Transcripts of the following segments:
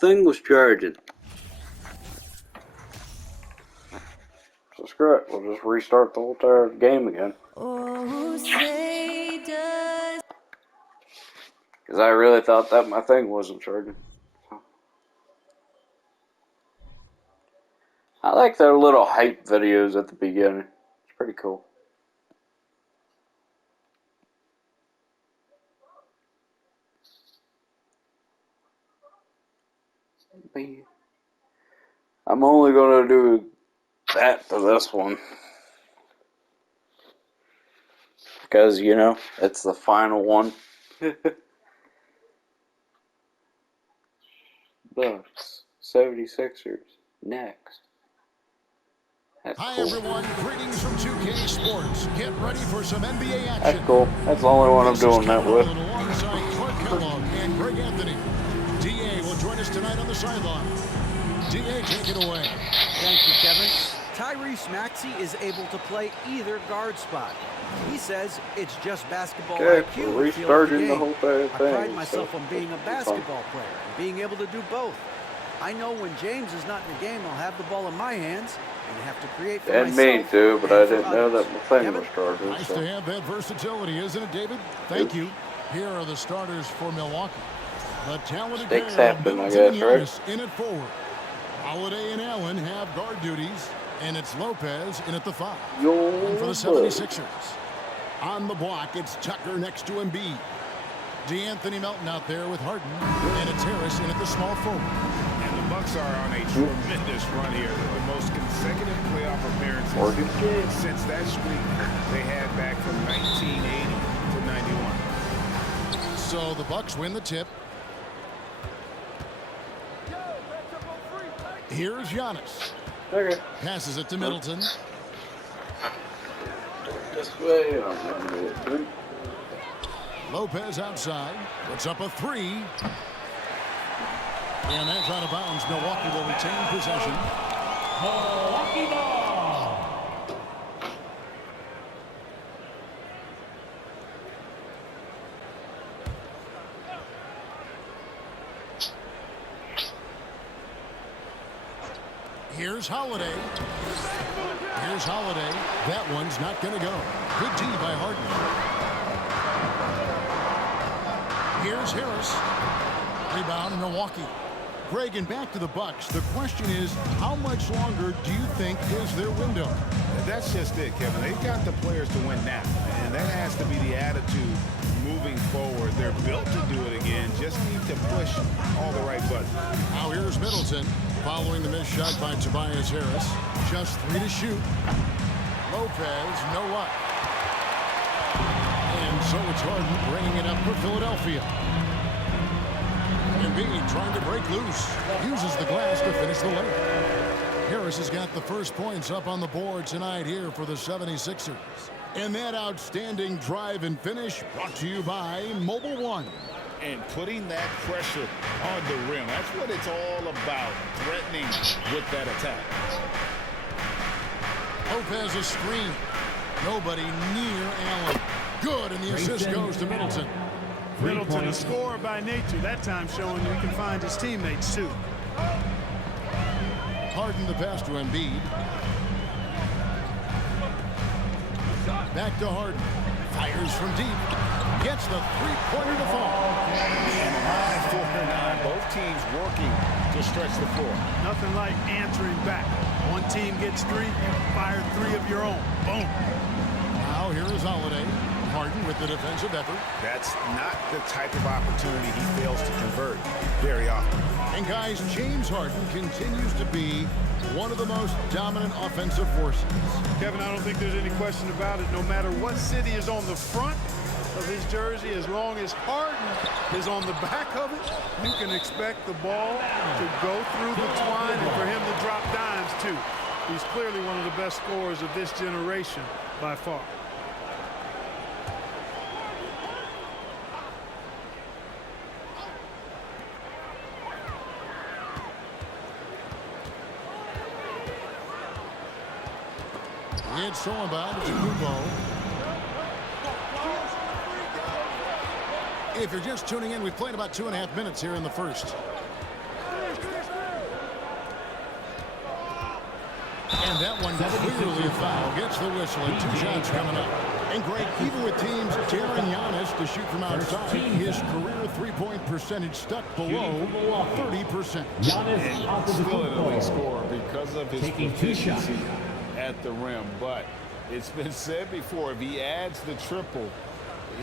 Thing was charging. So screw it. We'll just restart the whole entire game again. Oh, say does. Because I really thought that my thing wasn't charging. I like their little hype videos at the beginning. It's pretty cool. I'm only going to do that to this one. Because, you know, it's the final one. Bucks, 76ers, next. That's Hi cool. everyone, greetings from 2K Sports. Get ready for some NBA action. That's cool. That's the only one I'm doing that with. Alongside Clark Kellogg and Greg Anthony. DA will join us tonight on the sideline. DA, take it away. Thank you, Kevin. Tyrese Maxey is able to play either guard spot. He says it's just basketball Okay, IQ. we're restarting the whole thing. I pride myself on being a basketball player and being able to do both. I know when James is not in the game, I'll have the ball in my hands and have to create for And myself. me too, but I didn't others. know that my thing Kevin? was charging. Nice So. to have that versatility, isn't it, David? Thank you. Here are the starters for Milwaukee. The talented Things pair of happen, I Middleton guess, and right? Giannis in at forward. Holiday and Allen have guard duties, and it's Lopez in at the 5. And for the 76ers. On the block, it's Tucker next to Embiid. D'Anthony Melton out there with Harden, and it's Harris in at the small forward. And the Bucks are on a tremendous run here. The most consecutive playoff appearances since that streak they had back from 1980 to 91. So the Bucks win the tip. Here's Giannis. Okay. Passes it to Middleton. This way. I'm going to do it too. Lopez outside. Puts up a 3. And that's out of bounds. Milwaukee will retain possession. Milwaukee ball. Here's Holiday. Here's Holiday. That one's not going to go. Good D by Harden. Here's Harris. Rebound in Milwaukee. Greg, and back to the Bucks. The question is, how much longer do you think is their window? That's just it, Kevin. They've got the players to win now, and that has to be the attitude moving forward. They're built to do it again. Just need to push all the right buttons. Now here's Middleton following the missed shot by Tobias Harris. Just 3 to shoot. Lopez, no luck. And so it's Harden bringing it up for Philadelphia. Embiid trying to break loose. Uses the glass to finish the layup. Harris has got the first points up on the board tonight here for the 76ers. And that outstanding drive and finish brought to you by Mobile One. And putting that pressure on the rim. That's what it's all about, threatening with that attack. Lopez a screen. Nobody near Allen. Good, and the assist goes to Middleton. Middleton, a scorer by nature, that time showing he can find his teammates too. Harden the pass to Embiid. Back to Harden. Fires from deep. Gets the three-pointer to fall. And a line 4-9, both teams working to stretch the floor. Nothing like answering back. One team gets 3, you fire 3 of your own. Boom. Now here is Holiday. Harden with the defensive effort. That's not the type of opportunity he fails to convert very often. And guys, James Harden continues to be one of the most dominant offensive forces. Kevin, I don't think there's any question about it. No matter what city is on the front of his jersey, as long as Harden is on the back of it, you can expect the ball to go through the twine and for him to drop dimes too. He's clearly one of the best scorers of this generation by far. It's thrown about. It's a new ball. If you're just tuning in, we've played about 2.5 minutes here in the first. that one clearly a foul. Gets the whistle and 2 shots coming up. And Greg, even with teams daring Giannis to shoot from outside, his career three-point percentage stuck below 30%. And still an elite scorer because of his proficiency at the rim. But it's been said before, if he adds the triple,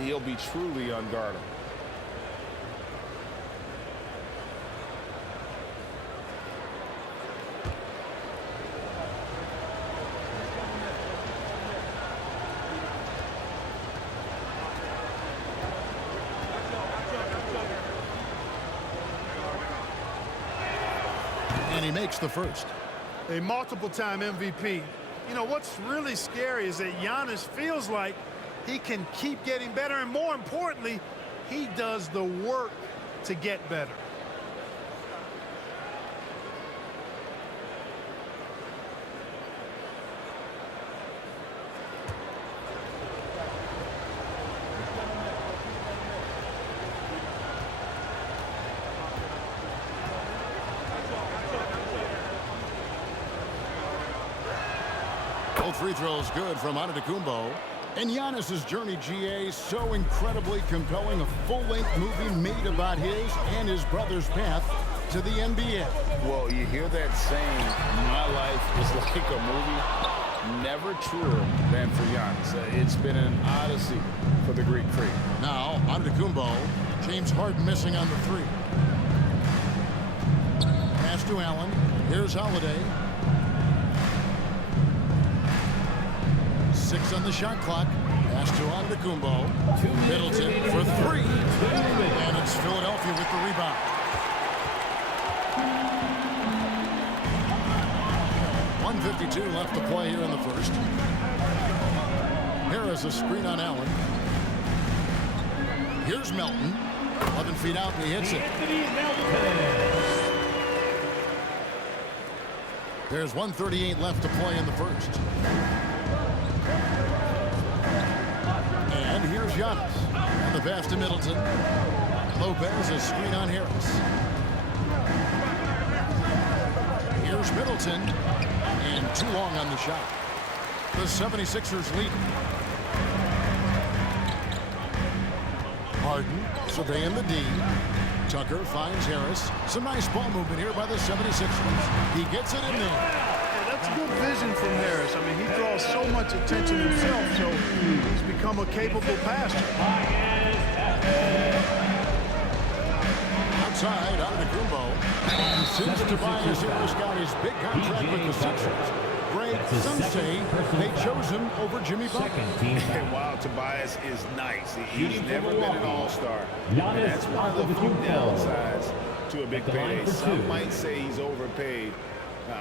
he'll be truly unguardable. And he makes the first. A multiple-time MVP. You know, what's really scary is that Giannis feels like he can keep getting better, and more importantly, he does the work to get better. Both free throws good from Antetokounmpo. And Giannis's journey, GA, so incredibly compelling. A full-length movie made about his and his brother's path to the NBA. Well, you hear that saying, my life is like a movie. Never truer than for Giannis. It's been an odyssey for the Greek Freak. Now, Antetokounmpo. James Harden missing on the 3. Pass to Allen. Here's Holiday. 6 on the shot clock. Pass to Antetokounmpo. Middleton for 3. And it's Philadelphia with the rebound. 1:52 left to play here in the first. Harris a screen on Allen. Here's Melton. 11 feet out and he hits it. There's 1:38 left to play in the first. And here's Giannis. And the pass to Middleton. Lopez a screen on Harris. Here's Middleton. And too long on the shot. The 76ers lead. Harden surveying the D. Tucker finds Harris. Some nice ball movement here by the 76ers. He gets it in there. Yeah, that's good vision from Harris. I mean, he draws so much attention himself, so he's become a capable passer. Outside, Antetokounmpo. And since Tobias Harris got his big contract with the Sixers, Greg, some say they chose him over Jimmy Butler. And while Tobias is nice, he's never been an all-star. And that's one of the few downsides to a big payday. Some might say he's overpaid.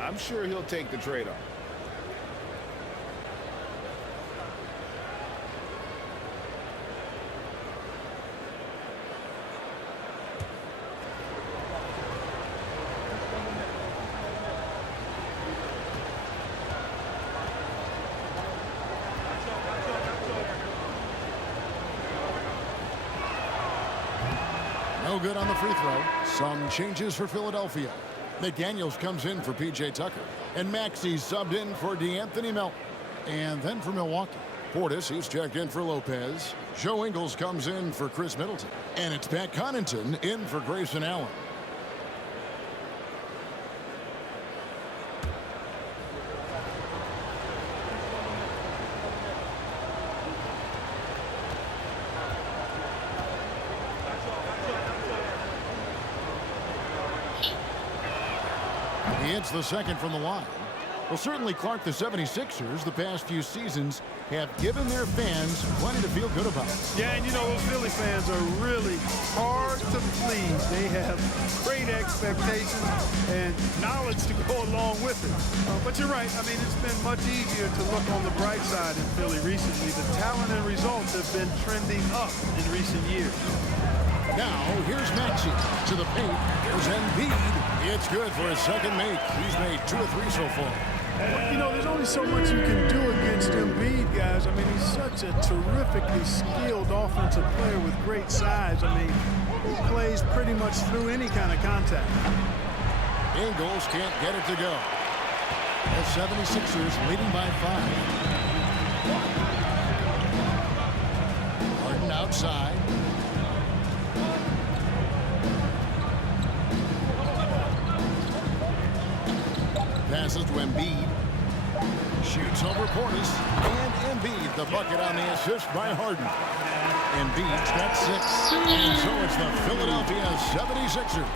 I'm sure he'll take the trade-off. No good on the free throw. Some changes for Philadelphia. McDaniels comes in for P.J. Tucker. And Maxey subbed in for DeAnthony Melton. And then for Milwaukee, Portis, he's checked in for Lopez. Joe Ingles comes in for Chris Middleton. And it's Pat Connaughton in for Grayson Allen. He hits the second from the line. Well, certainly, Clark, the 76ers, the past few seasons, have given their fans plenty to feel good about. Yeah, and you know, those Philly fans are really hard to please. They have great expectations and knowledge to go along with it. But you're right. I mean, it's been much easier to look on the bright side in Philly recently. The talent and results have been trending up in recent years. Now, here's Maxey to the paint. There's Embiid. It's good for his second make. He's made 2 or 3 so far. Well, you know, there's only so much you can do against Embiid, guys. I mean, he's such a terrifically skilled offensive player with great size. I mean, he plays pretty much through any kind of contact. Ingles can't get it to go. The 76ers leading by 5. Harden outside. Passes to Embiid. Shoots over Portis. And Embiid, the bucket on the assist by Harden. Embiid's got 6. And so it's the Philadelphia 76ers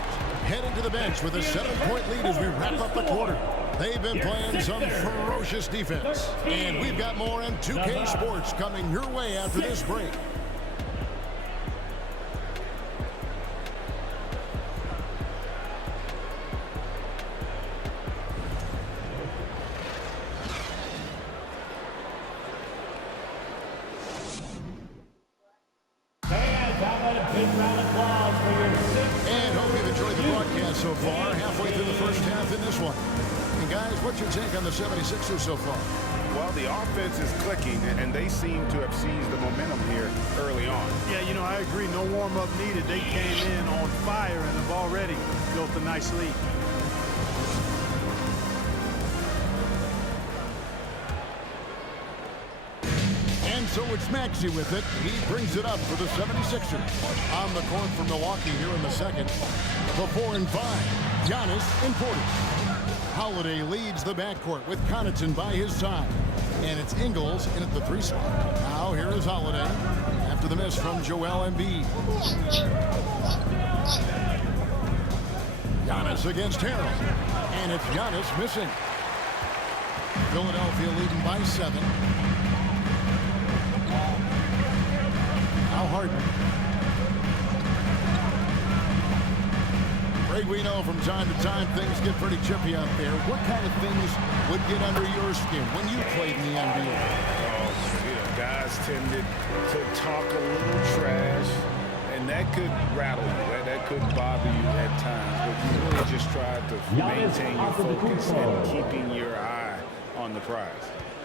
heading to the bench with a 7-point lead as we wrap up the quarter. They've been playing some ferocious defense. And we've got more M2K Sports coming your way after this break. And hope you've enjoyed the broadcast so far. Halfway through the first half in this one. And guys, what's your take on the 76ers so far? Well, the offense is clicking, and they seem to have seized the momentum here early on. Yeah, you know, I agree. No warm-up needed. They came in on fire and have already built a nice lead. And so it's Maxey with it. He brings it up for the 76ers. On the court for Milwaukee here in the second. The 4 and 5. Giannis and Portis. Holiday leads the backcourt with Connaughton by his side. And it's Ingles in at the 3 spot. Now here is Holiday after the miss from Joel Embiid. Giannis against Harrell. And it's Giannis missing. Philadelphia leading by 7. Now Harden. Greg, we know from time to time things get pretty chippy out there. What kind of things would get under your skin when you played in the NBA? Guys tended to talk a little trash, and that could rattle you. That could bother you at times. But you really just try to maintain your focus and keeping your eye on the prize.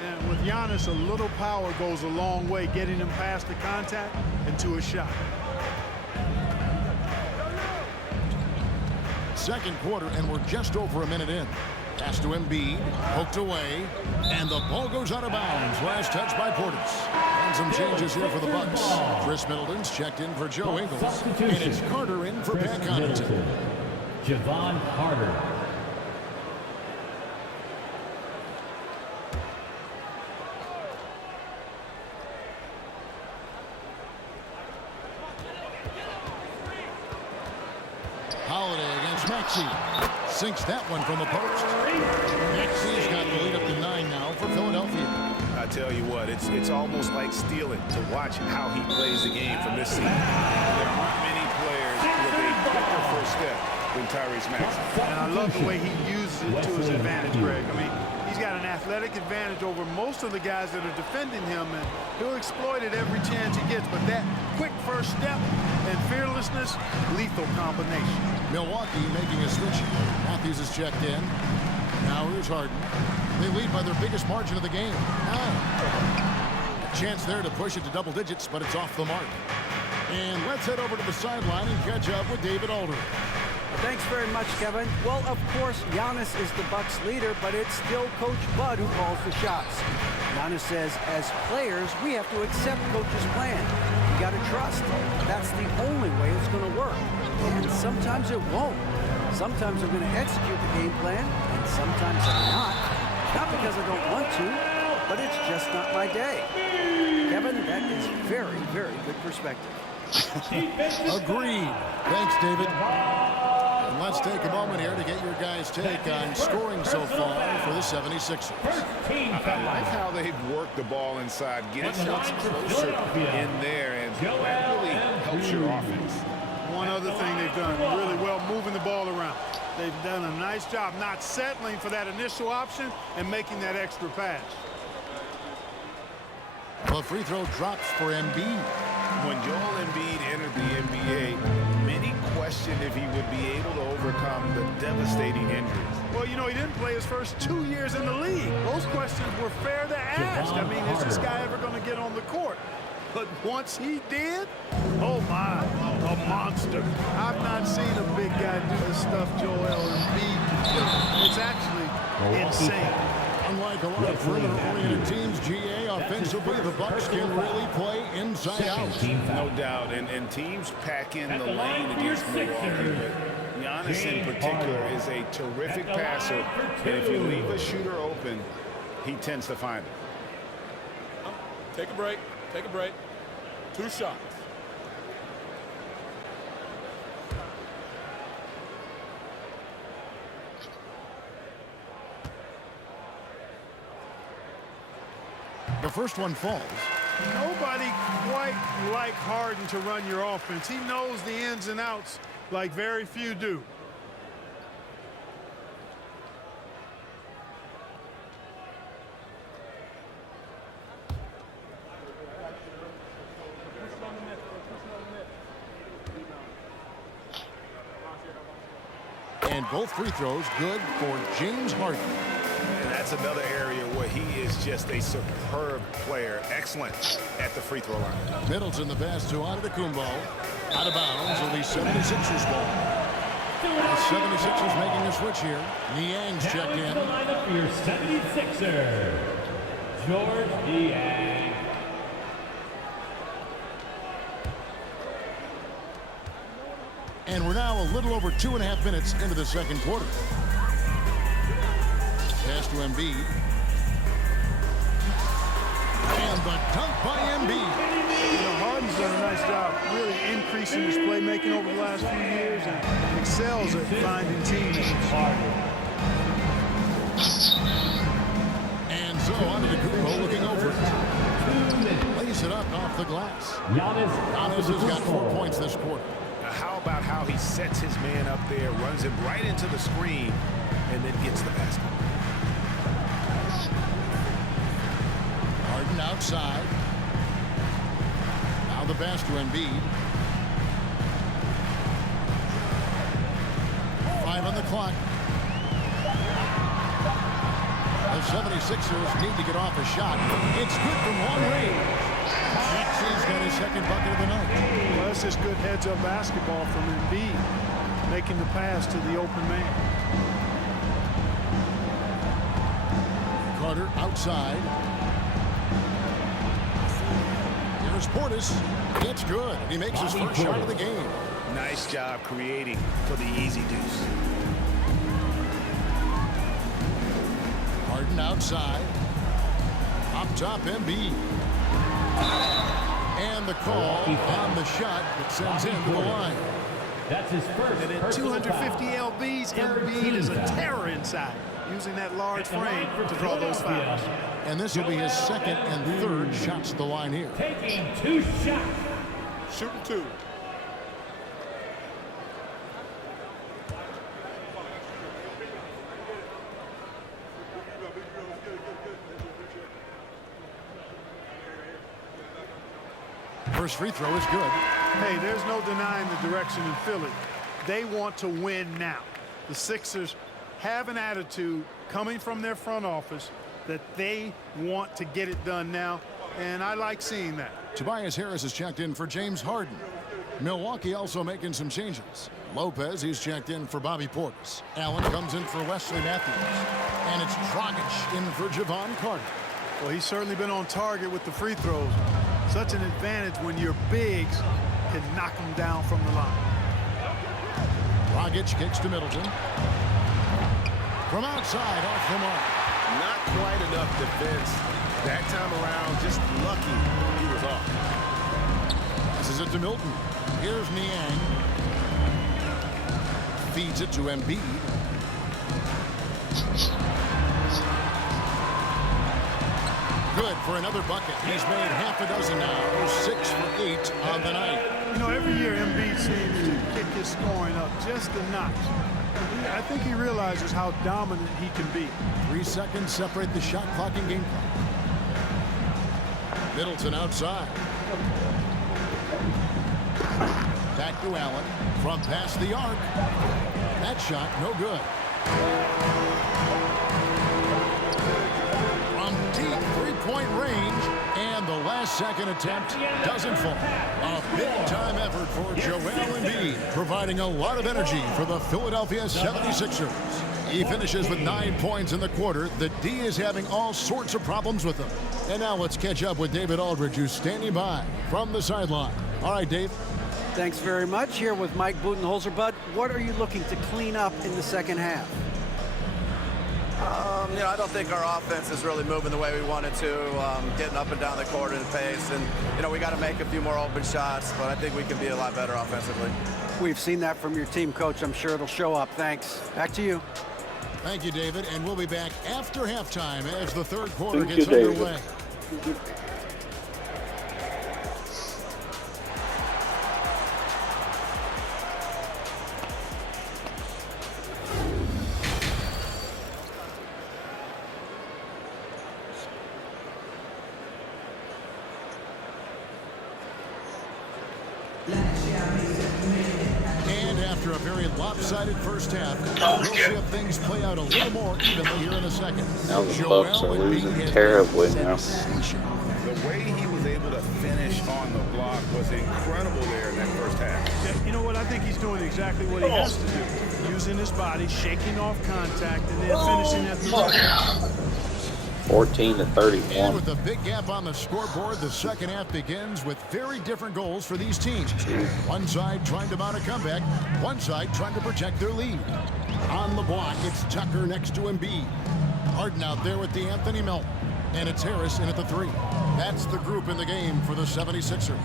And with Giannis, a little power goes a long way, getting him past the contact and to a shot. Second quarter, and we're just over a minute in. Pass to Embiid, poked away, and the ball goes out of bounds. Last touch by Portis. And some changes here for the Bucks. Chris Middleton's checked in for Joe Ingles, and it's Carter in for Pat Connaughton. Javon Carter. Holiday against Maxey. Sinks that one from the post. Maxey's got the lead up to 9 now for Philadelphia. I tell you what, it's almost like stealing to watch how he plays the game from this seat. There aren't many players with a quicker first step than Tyrese Maxey. And I love the way he uses it to his advantage, Greg. I mean, he's got an athletic advantage over most of the guys that are defending him, and he'll exploit it every chance he gets. But that quick first step and fearlessness, lethal combination. Milwaukee making a switch. Matthews is checked in. Now here's Harden. They lead by their biggest margin of the game. Now, a chance there to push it to double digits, but it's off the mark. And let's head over to the sideline and catch up with David Alder. Thanks very much, Kevin. Well, of course, Giannis is the Bucks leader, but it's still Coach Bud who calls the shots. Giannis says, as players, we have to accept Coach's plan. We got to trust. That's the only way it's going to work. And sometimes it won't. Sometimes I'm going to execute the game plan, and sometimes I'm not. Not because I don't want to, but it's just not my day. Kevin, that is very, very good perspective. Agreed. Thanks, David. And let's take a moment here to get your guys' take on scoring so far for the 76ers. I like how they've worked the ball inside, getting shots closer in there, and that really helps your offense. One other thing they've done really well, moving the ball around. They've done a nice job not settling for that initial option and making that extra pass. The free throw drops for Embiid. When Joel Embiid entered the NBA, many questioned if he would be able to overcome the devastating injuries. Well, you know, he didn't play his first 2 years in the league. Those questions were fair to ask. I mean, is this guy ever going to get on the court? But once he did, oh my, a monster. I've not seen a big guy do the stuff Joel Embiid can do. It's actually insane. insane. Unlike a lot of perimeter-oriented teams, GA, offensively, the Bucks can really play inside out. No doubt, and teams pack in the lane against Milwaukee. But Giannis in particular is a terrific passer, and if you leave a shooter open, he tends to find it. Take a break. Take a break. 2 shots. The first one falls. Nobody quite like Harden to run your offense. He knows the ins and outs like very few do. And both free throws good for James Harden. And that's another area where he is just a superb player. Excellent at the free throw line. Middleton the pass to Antetokounmpo. Out of bounds, it'll be 76ers ball. The 76ers making a switch here. Niang's checked in. The lineup for your 76ers. George Niang. And we're now a little over 2.5 minutes into the second quarter. Pass to Embiid. And the dunk by Embiid. You know, Harden's done a nice job really increasing his playmaking over the last few years and excels at finding teammates. And so Antetokounmpo looking over it. Lays it up off the glass. Giannis has got 4 points this quarter. How about how he sets his man up there, runs him right into the screen, and then gets the basket. Harden outside. Now the pass to Embiid. 5 on the clock. The 76ers need to get off a shot. It's good from long range. He's got his second bucket of the night. Well, that's just good heads-up basketball from Embiid, making the pass to the open man. Carter outside. Here's Portis. It's good. He makes his first shot of the game. Nice job creating for the easy deuce. Harden outside. Up top, Embiid. And the call on the shot that sends him to the line. That's his first. And at 250 lbs, Embiid is a terror inside, using that large frame to draw those fouls. And this will be his second and third shots at the line here. Taking 2 shots. Shooting 2. First free throw is good. Hey, there's no denying the direction in Philly. They want to win now. The Sixers have an attitude coming from their front office that they want to get it done now, and I like seeing that. Tobias Harris has checked in for James Harden. Milwaukee also making some changes. Lopez, he's checked in for Bobby Portis. Allen comes in for Wesley Matthews. And it's Dragic in for Javon Carter. Well, he's certainly been on target with the free throws. Such an advantage when your bigs can knock them down from the line. Dragic kicks to Middleton. From outside, off the mark. Not quite enough defense. That time around, just lucky he was off. Passes it to Milton. Here's Niang. Feeds it to Embiid. Good for another bucket. He's made half a dozen now. 6 for 8 on the night. You know, every year Embiid seems to kick his scoring up just a notch. I think he realizes how dominant he can be. 3 seconds separate the shot clock and game clock. Middleton outside. Back to Allen. From past the arc. That shot, no good. From deep three-point range. And the last second attempt doesn't fall. A big-time effort for Joel Embiid, providing a lot of energy for the Philadelphia 76ers. He finishes with 9 points in the quarter. The D is having all sorts of problems with him. And now let's catch up with David Aldridge, who's standing by from the sideline. All right, Dave. Thanks very much. Here with Mike Budenholzer. Bud, what are you looking to clean up in the second half? I don't think our offense is really moving the way we wanted to, getting up and down the court at a pace. And, we got to make a few more open shots, but I think we can be a lot better offensively. We've seen that from your team, Coach. I'm sure it'll show up. Thanks. Back to you. Thank you, David. And we'll be back after halftime as the third quarter gets underway. And after a very lopsided first half, we'll see if things play out a little more evenly here in a second. Now the Bucks are losing terribly now. The way he was able to finish on the block was incredible there in that first half. Yeah, you know what? I think he's doing exactly what he has to do. Using his body, shaking off contact, and then finishing at the rim. 14 to 31. And with a big gap on the scoreboard, the second half begins with very different goals for these teams. One side trying to mount a comeback, one side trying to protect their lead. On the block, it's Tucker next to Embiid. Harden out there with the Anthony Melton. And it's Harris in at the 3. That's the group in the game for the 76ers.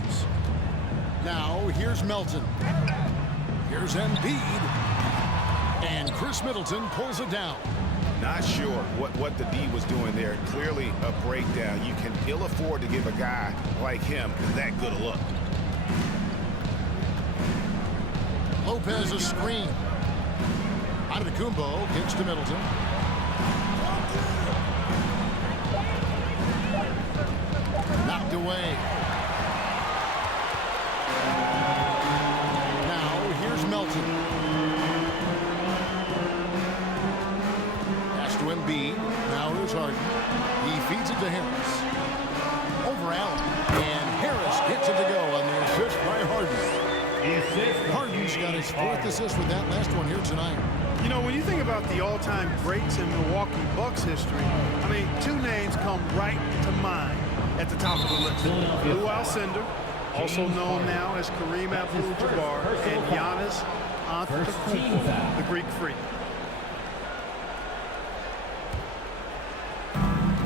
Now, here's Melton. Here's Embiid. And Chris Middleton pulls it down. Not sure what the D was doing there. Clearly a breakdown. You can ill afford to give a guy like him that good a look. Lopez a screen. Antetokounmpo gets to Middleton. Knocked away. Now here's Melton. To Embiid. Now here's Harden. He feeds it to Harris. Over Allen. And Harris gets it to go on the assist by Harden. Harden's got his 4th assist with that last one here tonight. When you think about the all-time greats in Milwaukee Bucks history, I mean, 2 names come right to mind at the top of the list. Lou Alcindor, also known now as Kareem Abdul-Jabbar, and Giannis Antetokounmpo, the Greek Freak.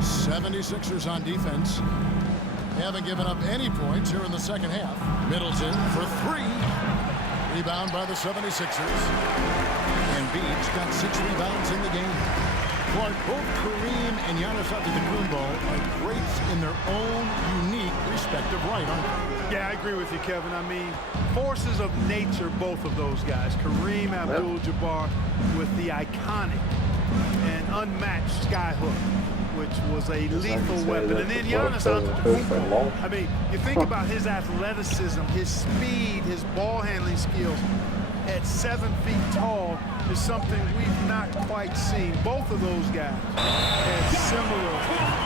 76ers on defense. Haven't given up any points here in the second half. Middleton for 3. Rebound by the 76ers. And Embiid's got 6 rebounds in the game. Clark, both Kareem and Giannis Antetokounmpo are greats in their own unique respective right, aren't they? Yeah, I agree with you, Kevin. I mean, forces of nature, both of those guys. Kareem Abdul-Jabbar with the iconic and unmatched skyhook, which was a lethal weapon. And then Giannis Antetokounmpo. I mean, you think about his athleticism, his speed, his ball handling skills at 7 feet tall is something we've not quite seen. Both of those guys had similar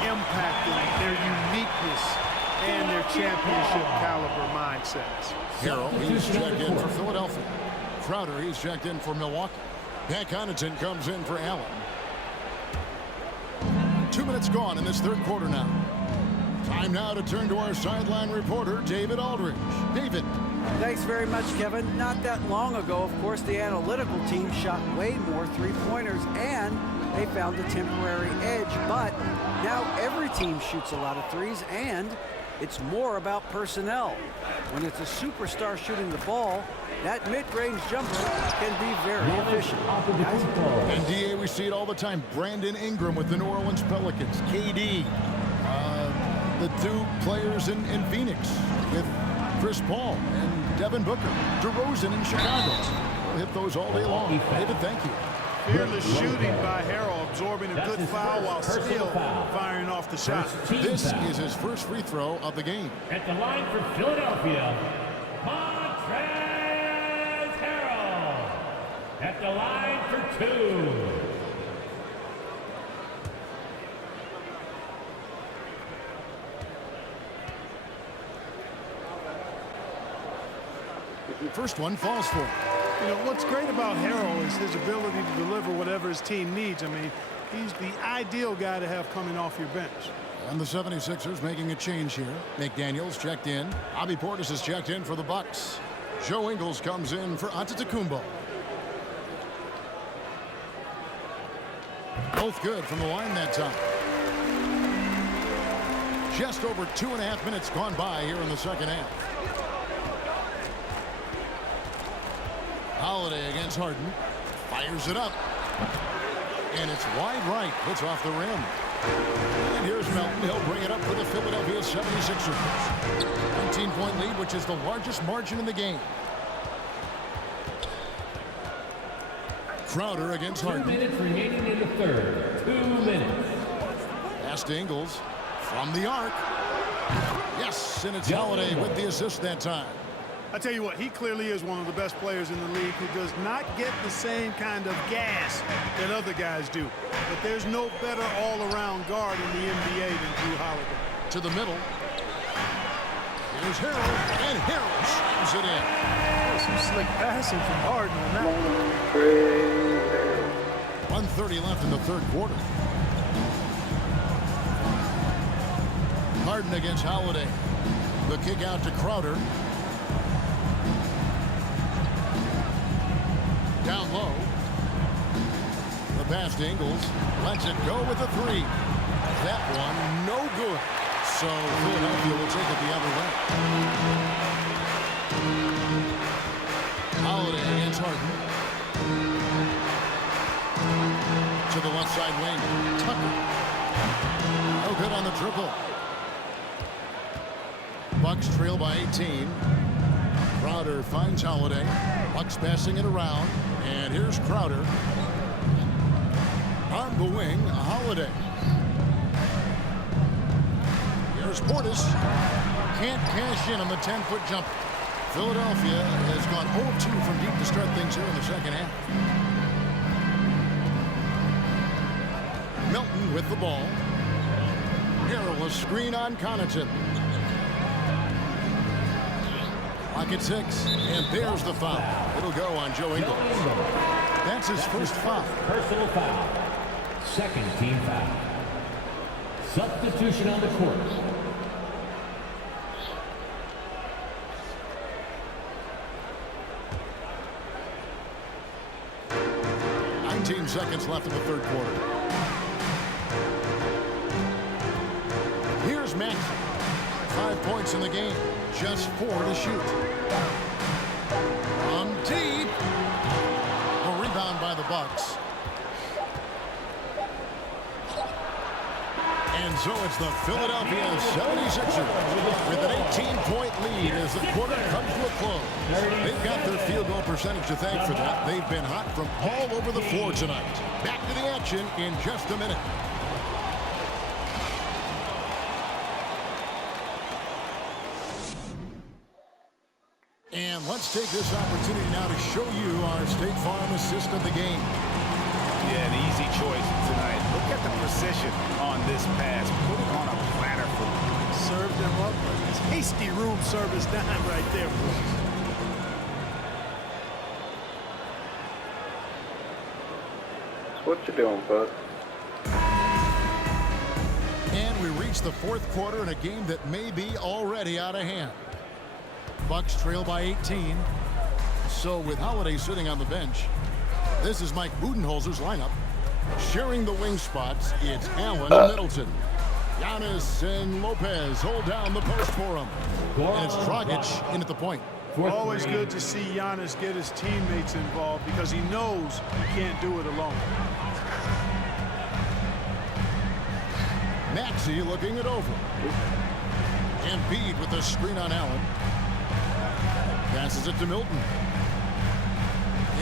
impact in their uniqueness and their championship caliber mindsets. Harrell, he's checked in for Philadelphia. Crowder, he's checked in for Milwaukee. Pat Connaughton comes in for Allen. 2 minutes gone in this third quarter now. Time now to turn to our sideline reporter, David Aldridge. David. Thanks very much, Kevin. Not that long ago, of course, the analytical team shot way more three-pointers, and they found a temporary edge. But now every team shoots a lot of threes, and it's more about personnel. When it's a superstar shooting the ball, that mid-range jumper can be very efficient. And DA, we see it all the time. Brandon Ingram with the New Orleans Pelicans. KD. The 2 players in Phoenix with Chris Paul and Devin Booker. DeRozan in Chicago. We'll hit those all day long. David, thank you. Fearless shooting by Harrell, absorbing a good foul while still firing off the shot. This is his first free throw of the game. At the line for Philadelphia, Montrezl Harrell. At the line for 2. First one falls for him. You know, what's great about Harrell is his ability to deliver whatever his team needs. I mean, he's the ideal guy to have coming off your bench. And the 76ers making a change here. McDaniels checked in. Bobby Portis is checked in for the Bucks. Joe Ingles comes in for Antetokounmpo. Both good from the line that time. Just over 2.5 minutes gone by here in the second half. Holiday against Harden. Fires it up. And it's wide right. Puts off the rim. And here's Melton. He'll bring it up for the Philadelphia 76ers. 19-point lead, which is the largest margin in the game. Crowder against Harden. 2 minutes remaining in the third. 2 minutes. Pass to Ingles. From the arc. Yes, and it's Holiday with the assist that time. I tell you what, he clearly is one of the best players in the league who does not get the same kind of gas that other guys do. But there's no better all-around guard in the NBA than Drew Holiday. To the middle. Here's Harrell, and Harrell shoots it in. There's some slick passing from Harden on that one. 1:30 left in the third quarter. Harden against Holiday. The kick out to Crowder. Down low. The pass to Ingles. Lets it go with a three. That one no good. So Philadelphia will take it the other way. Holiday against Harden. To the left side wing. Tucker. No good on the triple. Bucks trail by 18. Crowder finds Holiday. Bucks passing it around. And here's Crowder. On the wing, Holiday. Here's Portis. Can't cash in on the 10-foot jumper. Philadelphia has gone 0-2 from deep to start things here in the second half. Milton with the ball. Harrell a screen on Connaughton. Clock at 6, and there's the foul. It'll go on Joe Ingles. That's his first foul. Personal foul. Second team foul. Substitution on the court. Seconds left in the third quarter. Here's Maxey. 5 points in the game. Just 4 to shoot. From deep. A rebound by the Bucks. And so it's the Philadelphia 76ers with an 18-point lead as the quarter comes to a close. They've got their field goal percentage to thank for that. They've been hot from all over the floor tonight. Back to the action in just a minute. And let's take this opportunity now to show you our State Farm assist of the game. Yeah, an easy choice tonight. Look at the precision on this pass. Put it on a platter for them. Served them up. It's hasty room service dime right there, boys. What you doing, bud? And we reach the fourth quarter in a game that may be already out of hand. Bucks trail by 18. So with Holiday sitting on the bench, this is Mike Budenholzer's lineup. Sharing the wing spots, it's Allen and Middleton. Giannis and Lopez hold down the post for him. And it's Dragic in at the point. Always good to see Giannis get his teammates involved because he knows he can't do it alone. Maxey looking it over. Embiid with the screen on Allen. Passes it to Milton.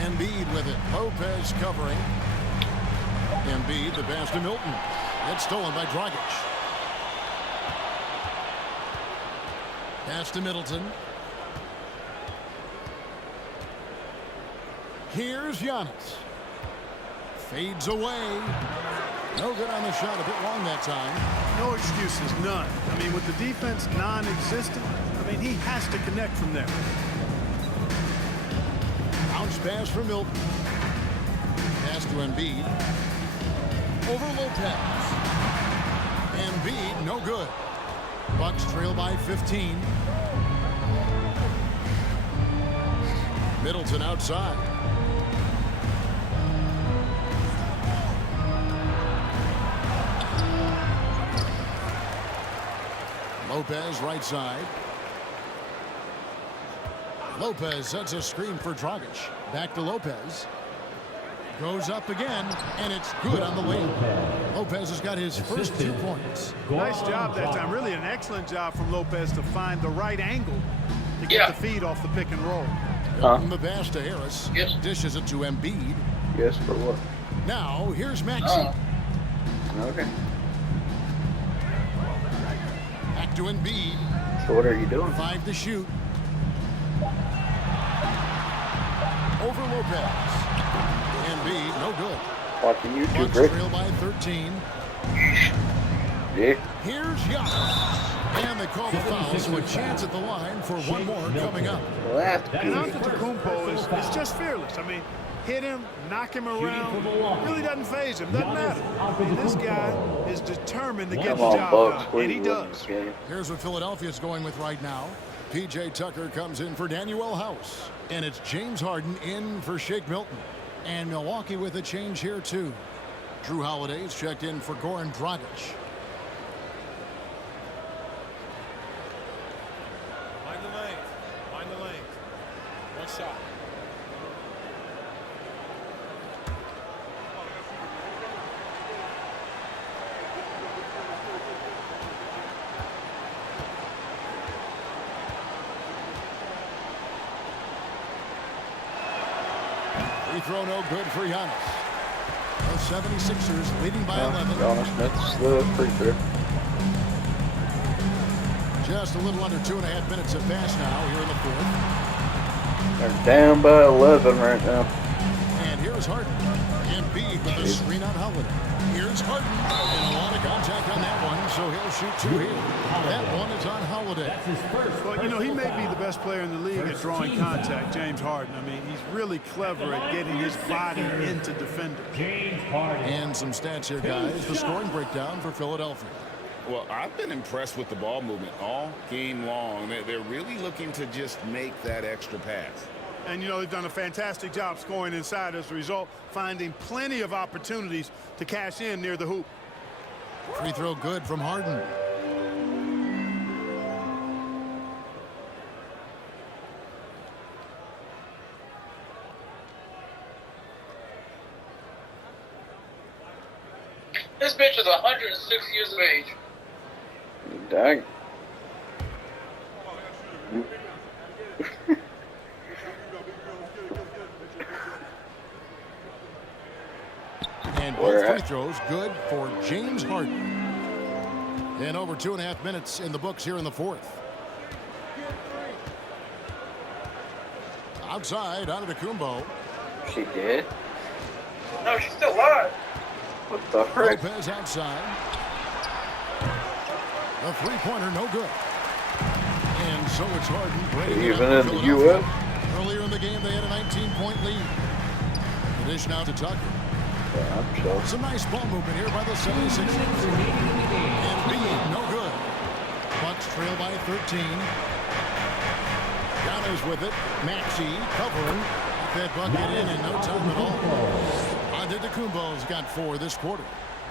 Embiid with it. Lopez covering. Embiid, the pass to Milton. It's stolen by Dragic. Pass to Middleton. Here's Giannis. Fades away. No good on the shot. A bit long that time. No excuses, none. I mean, with the defense non-existent, I mean, he has to connect from there. Bounce Bounce pass from Milton. Pass to Embiid. Over Lopez. Embiid, no good. Bucks trail by 15. Middleton outside. Lopez right side. Lopez sets a screen for Dragic. Back to Lopez. Goes up again, and it's good on the layup. Lopez has got his first 2 points. Nice job that time. Really an excellent job from Lopez to find the right angle to get the feed off the pick and roll. From the pass to Harris. Yes. Dishes it to Embiid. Yes, for what? Now, here's Maxey. Okay. Back to Embiid. So what are you doing? 5 to shoot. Over Lopez. Embiid, no good. Watching YouTube, Bucks Rick. trail by 13. Yeah. Here's Giannis. And they call the foul, so a chance at the line for one more coming up. Well, that's And Antetokounmpo is just fearless. I mean, hit him, knock him around, really doesn't faze him, doesn't matter. I mean, this guy is determined to get the job done, and he does. Here's what Philadelphia's going with right now. P.J. Tucker comes in for Daniel House. And it's James Harden in for Shake Milton. And Milwaukee with a change here, too. Drew Holiday's checked in for Goran Dragic. Mind the lanes. Mind the lanes. One shot. Free throw no good for Giannis. The 76ers leading by 11. Giannis Smith's the free throw. Just a little under 2.5 minutes have passed now here in the fourth. They're down by 11 right now. And here's Harden. Embiid with a screen on Holiday. Here's Harden. And a lot of contact on that one, so he'll shoot 2 here. That one is on Holiday. Well, you know, he may be the best player in the league at drawing contact, James Harden. I mean, he's really clever at getting his body into defenders. And some stats here, guys. The scoring breakdown for Philadelphia. Well, I've been impressed with the ball movement all game long. They're really looking to just make that extra pass. And, you know, they've done a fantastic job scoring inside as a result, finding plenty of opportunities to cash in near the hoop. Free throw good from Harden. This bitch is 106 years of age. Dang. And both free throws good for James Harden. And over 2.5 minutes in the books here in the fourth. Outside, Antetokounmpo. She did? No, she's still alive. What the frick? Lopez outside. A three-pointer, no good. And so it's Harden breaking it Even up in for the Philadelphia. U.S.? Earlier in the game, they had a 19-point lead. The dish now to Tucker. Yeah, I'm sure. Some nice ball movement here by the 76ers. And Embiid, no good. Bucks trail by 13. Giannis with it. Maxey covering. That bucket in no time at all. Antetokounmpo's got 4 this quarter.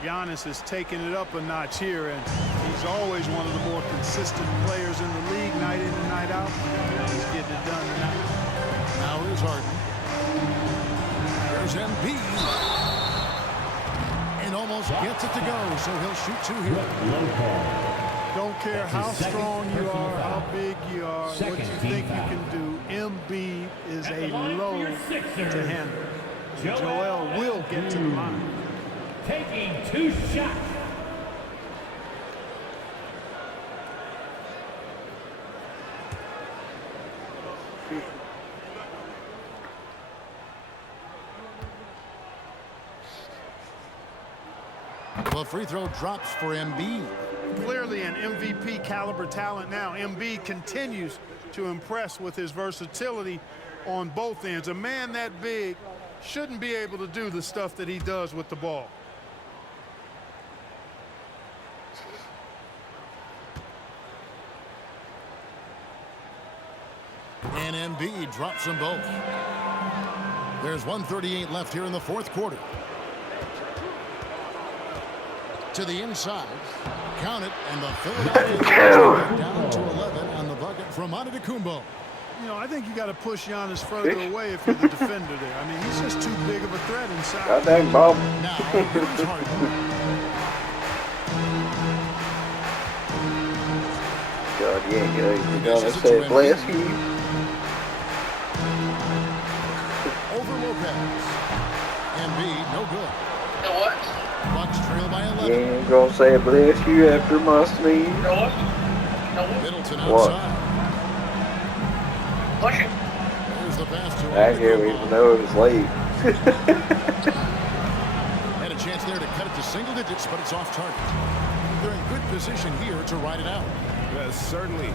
Giannis has taken it up a notch here, and he's always one of the more consistent players in the league, night in and night out. He's getting it done tonight. Now here's Harden. There's Embiid. And almost gets it to go, so he'll shoot 2 here. Don't care how strong you are, how big you are, what you think you can do. Embiid is a load to handle. Joel will get to the line. Taking 2 shots. Well, free throw drops for Embiid. Clearly an MVP caliber talent now. Embiid continues to impress with his versatility on both ends. A man that big shouldn't be able to do the stuff that he does with the ball. And Embiid drops them both. There's 1:38 left here in the fourth quarter. To the inside. Count it, and the Philadelphia down to 11 on the bucket from Antetokounmpo. You know, I think you got to push Giannis further away if you're the defender there. I mean, he's just too big of a threat inside. God dang, Bob. Now, here's Harden. God, yeah, you're gonna say bless you. Over Lopez. Embiid, no good. You know what? Bucks trail by 11. You ain't gonna say bless you after my sneeze. You know what? You know what? Middleton What? outside. Push it. There's the pass to I can't even know it was late. Had a chance there to cut it to single digits, but it's off target. They're in good position here to ride it out. Well, certainly,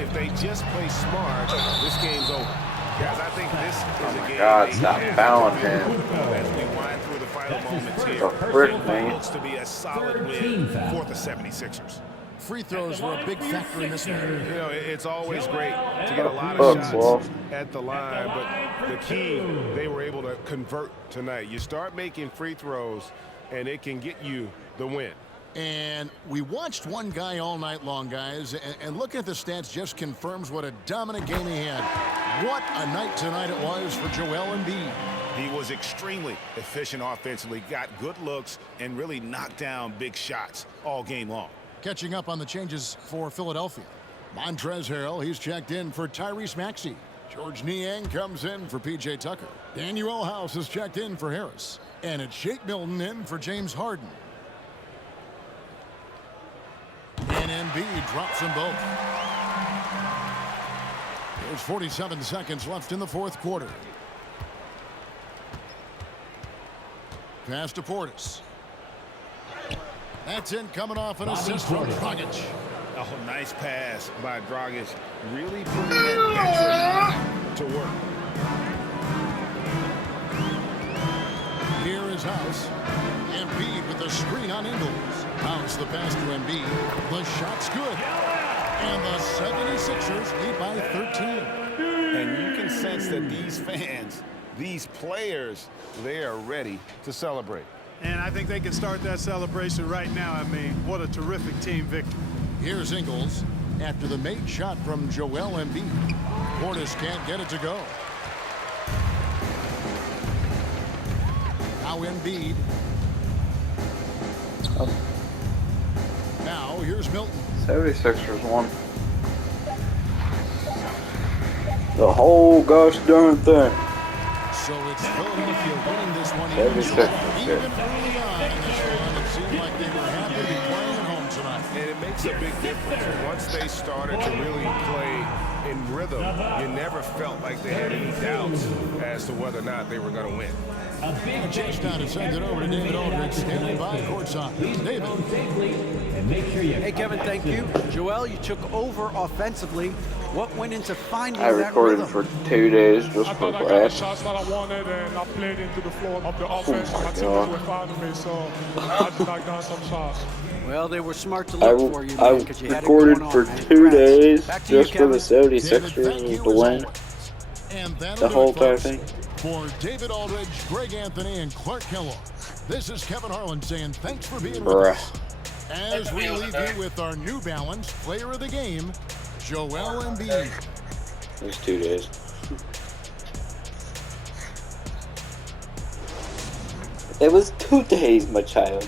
if they just play smart, this game's over. Guys, I think this is a game. God, stop fouling him. As we wind through the final moments here, The frick, man. looks to be a solid win for the 76ers. Free throws were a big factor in this game. You know, it's always great to get a lot of Bucks shots lost. at the line, but the key, they were able to convert tonight. You start making free throws, and it can get you the win. And we watched one guy all night long, guys, and looking at the stats just confirms what a dominant game he had. What a night tonight it was for Joel Embiid. He was extremely efficient offensively, got good looks, and really knocked down big shots all game long. Catching up on the changes for Philadelphia. Montrezl Harrell, he's checked in for Tyrese Maxey. George Niang comes in for P.J. Tucker. Daniel House is checked in for Harris. And it's Shake Milton in for James Harden. And Embiid drops them both. There's 47 seconds left in the fourth quarter. Pass to Portis. That's in, coming off an assist from Dragic. Oh, nice pass by Dragic. Really putting that extra to work. Here is House. Embiid with the screen on Ingles. Bounce the pass to Embiid. The shot's good. And the 76ers lead by 13. And you can sense that these fans, these players, they are ready to celebrate. And I think they can start that celebration right now. I mean, what a terrific team victory. Here's Ingles after the made shot from Joel Embiid. Portis can't get it to go. Now Embiid. Now here's Milton. 76ers won. The whole gosh darn thing. So it's Philadelphia winning this one even Yeah. early on in this one. It seemed like they were happy to be playing at home tonight. And it makes a big difference. Once they started to really play in rhythm, you never felt like they had any doubts as to whether or not they were going to win. A chance now to send it over to David Aldridge, standing by courtside. David. Hey, Kevin, thank you. Joel, you took over offensively. What went into finding I that recorded rhythm? for 2 days just I for thought I got the class. shots that I wanted, and I played into the flow of the offense. my My teammates God. were finding me, so I just knocked down some shots. Well, they were smart to look for you, man, because you had it recorded going on, for man. 2 Congrats. days Back to you, just for the Kevin. David, 76ers thank you to as win. always. And that'll The do whole it, entire folks. thing. For David Aldridge, Greg Anthony, and Clark Kellogg, this is Kevin Harlan saying thanks for being with Bruh. us. As we leave you with our New Balance player of the game, Joel Embiid. It was 2 days. It was 2 days, my child.